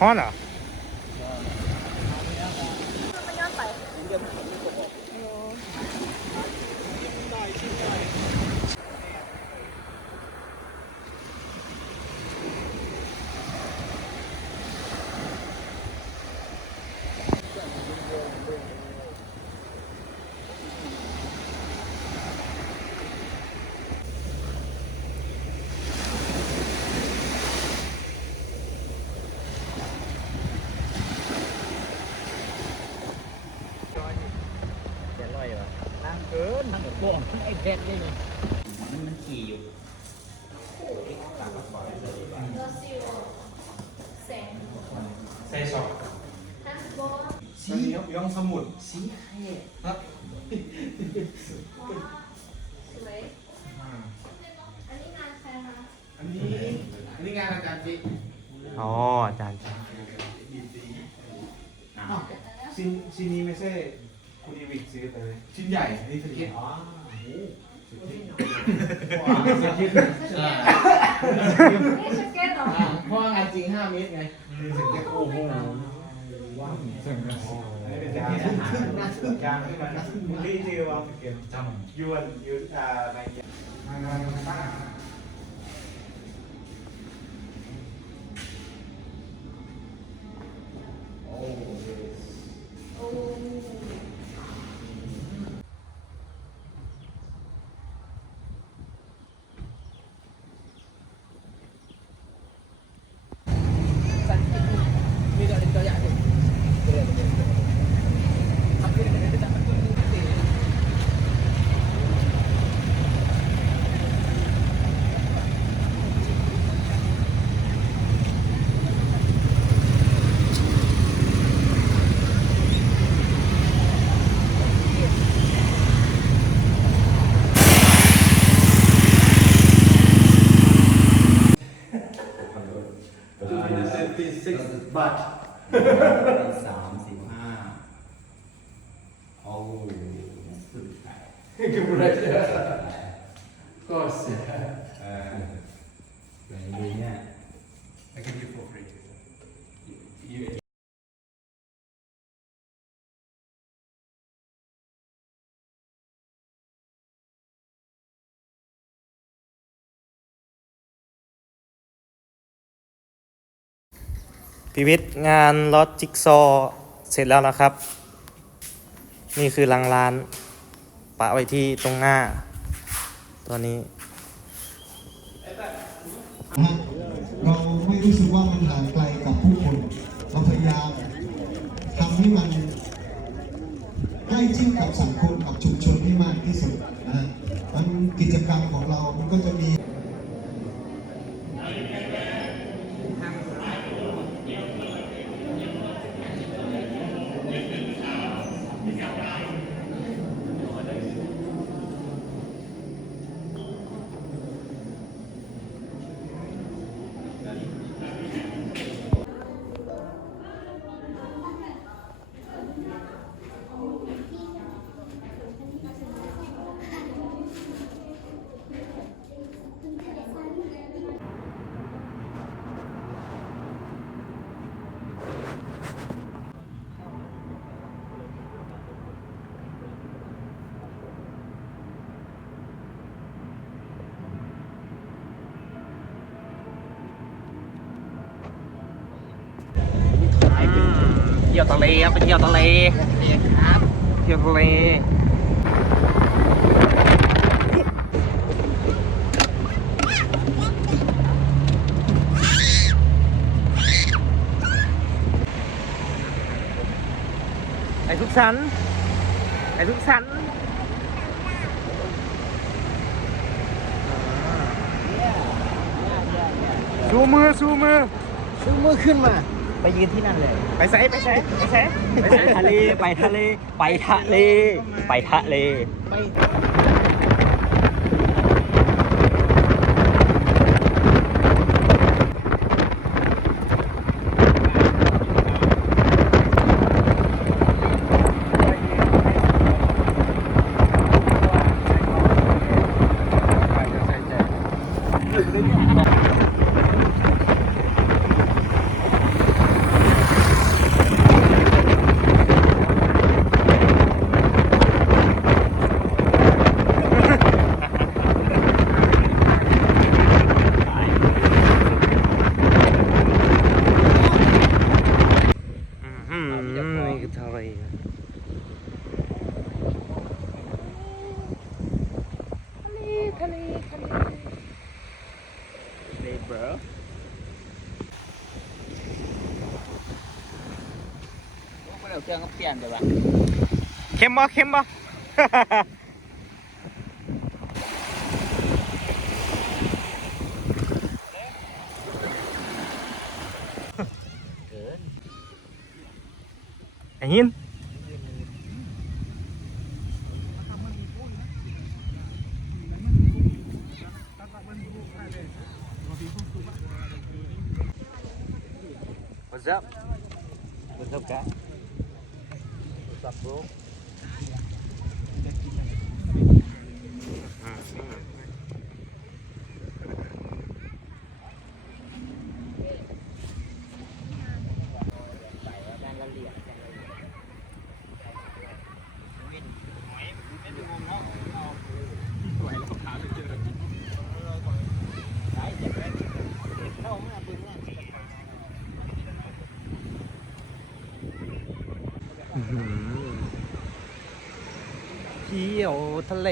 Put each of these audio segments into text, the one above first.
ฮ้อนเหรอมันย้อนไปนั่งเกิน ทั้งหมดบ่วงทั้งไอ้เพชรนี่เลยมันขี่อยู่ใส่ช็อปสีย่องสมุดสีแค่ครับ สวยอันนี้งานใครคะ อันนี้งานอาจารย์จิอ๋ออาจารย์ชิ้นนี้ไม่ใช่คุณอีวิกซื้อไปเลยชิ้นใหญ่อันนี้สเก็ตอ๋อสเก็ต นี่สเก็ตเหรอ เพราะงานจริง5 เมตรไง สเก็ตโอ้โหว้าวเจ๋งนะเป็นสเก็ตน่าสนใจมึงรีวิวว่าสเก็ตจำยูอะไรโอ้มีตัวอย่างอยู่ทำขึ้นเป็นจะมันตัวตีบาท35โอ้สุดท้ายคืออะไรก็เสียอย่างนี้เนี่ย I can give for free พิวิทย์งานลอตจิ๊กซอเสร็จแล้วนะครับ นี่คือหลังร้านปะไว้ที่ตรงหน้าตัวนี้เราไม่รู้สึกว่ามันห่างไกลกับผู้คนเราพยายามทำให้มันใกล้ชิดกับสังคมกับชุมชนให้มากที่สุดนะมันกิจกรรมของเรามันก็จะมีเที่ยวทะเลครับไปเที่ยวทะเลครับเที่ยวทะเลไอ้ทุกชั้นไอ้ทุกชั้นชูมือชูมือขึ้นมาไปยืนที่นั่นเลยไปใส่ไปทะเลไปทะเลไปทะเลไปทะเล เครื่องก็เปลี่ยนไปวะ เค็มบ่เค็มบ่ เกิน ไอ้ยินWhat's up? What's up, guys? What's up, bro? เที่ยวทะเล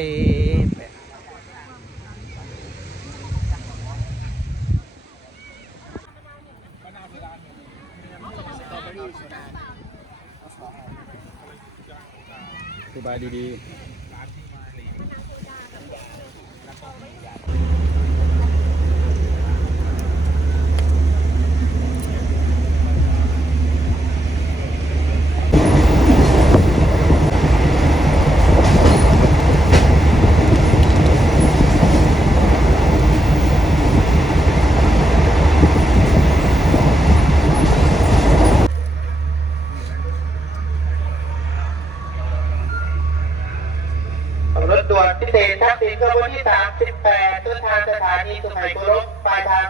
สบายดี รถด่วนพิเศษทักษิณขบวนที่ 38 ต้นทางสถานีสุไหงโกลกปลายทาง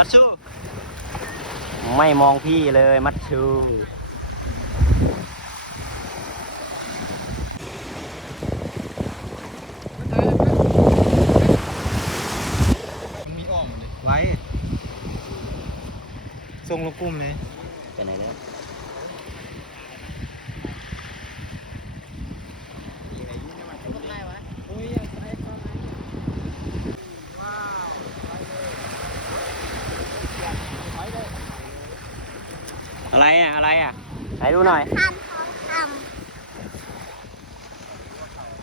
มัตชูไม่มองพี่เลยมัตชูมีอ่องเลยไว้ส่งลูกกุ้มเลย ไปไหนแล้วอะไรอ่ะไหนดูหน่อย ทำทองค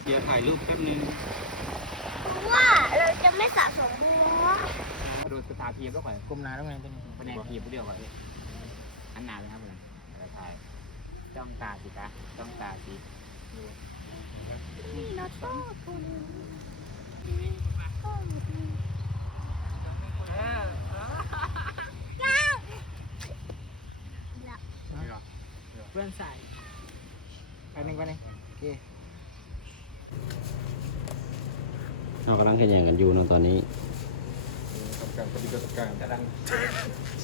เดี๋ยวถ่ายรูปแป๊บนึง ำเพราะว่าเราจะไม่สะสมบัว ดูสตาร์พีก็ข่อยก้มหน้าแล้วไงตัวนี้คะแนนพีผู้เดียวก่อนเลยอันหนาเลยครับผมถ่ายจ้องตาสิคะจ้องตาสิ นี่นะโต้คุณเพื่อนใส่ไปหนึ่งโอเคเรากำลังเห็นอย่างกันอยู่เนาะตอนนี้ ทำการปฏิบัติการ กำลัง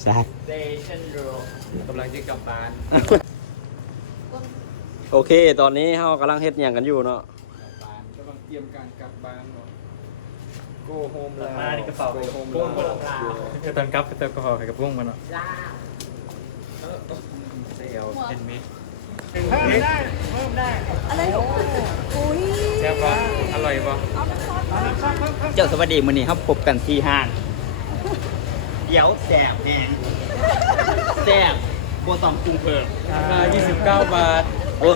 แซ่บเซชันโร กำลังจะกลับบ้าน โอเค ตอนนี้เรากำลังเฮ็ดอย่างกันอยู่เนาะ กำลังเตรียมการกลับบ้านเนาะโกโฮมแล้ว มาในกระเป๋า โกโฮม โกโฮมลาว ตอนกลับไปเติมกระเป๋าใส่กระปุ้งมันเนาะ ลา เซลเห็นไหม เพิ่มได้ อะไรหนูอุ้ย แซ่บปะอร่อยปะ เจ้าสวัสดีมื้อนี้ครับพบกันที่ห้างเดี๋ยวแซ่บแหงแซ่บโบตองปรุงเพิ่ม 29 บาท โอ้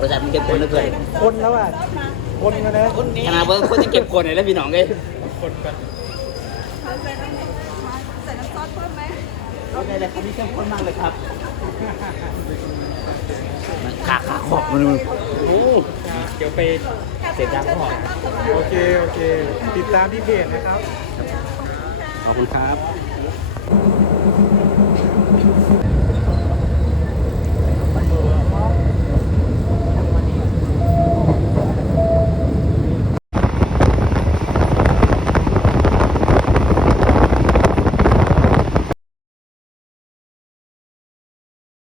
รสชาติมันเข้มข้นเหลือเกิน คนแล้วอ่ะคนกันนะ ขนาดเบิ่งคนจะเก็บคนเลยแล้วพี่น้องเอ้ย คนกัน ใส่น้ำซอสเพิ่มไหม รสชาตินี่เข้มข้นมากเลยครับมันขาขอบมันโอ้ เดี๋ยวไป เสียดังขอบ โอเค ติดตามที่เพจนะครับ ขอบคุณครับ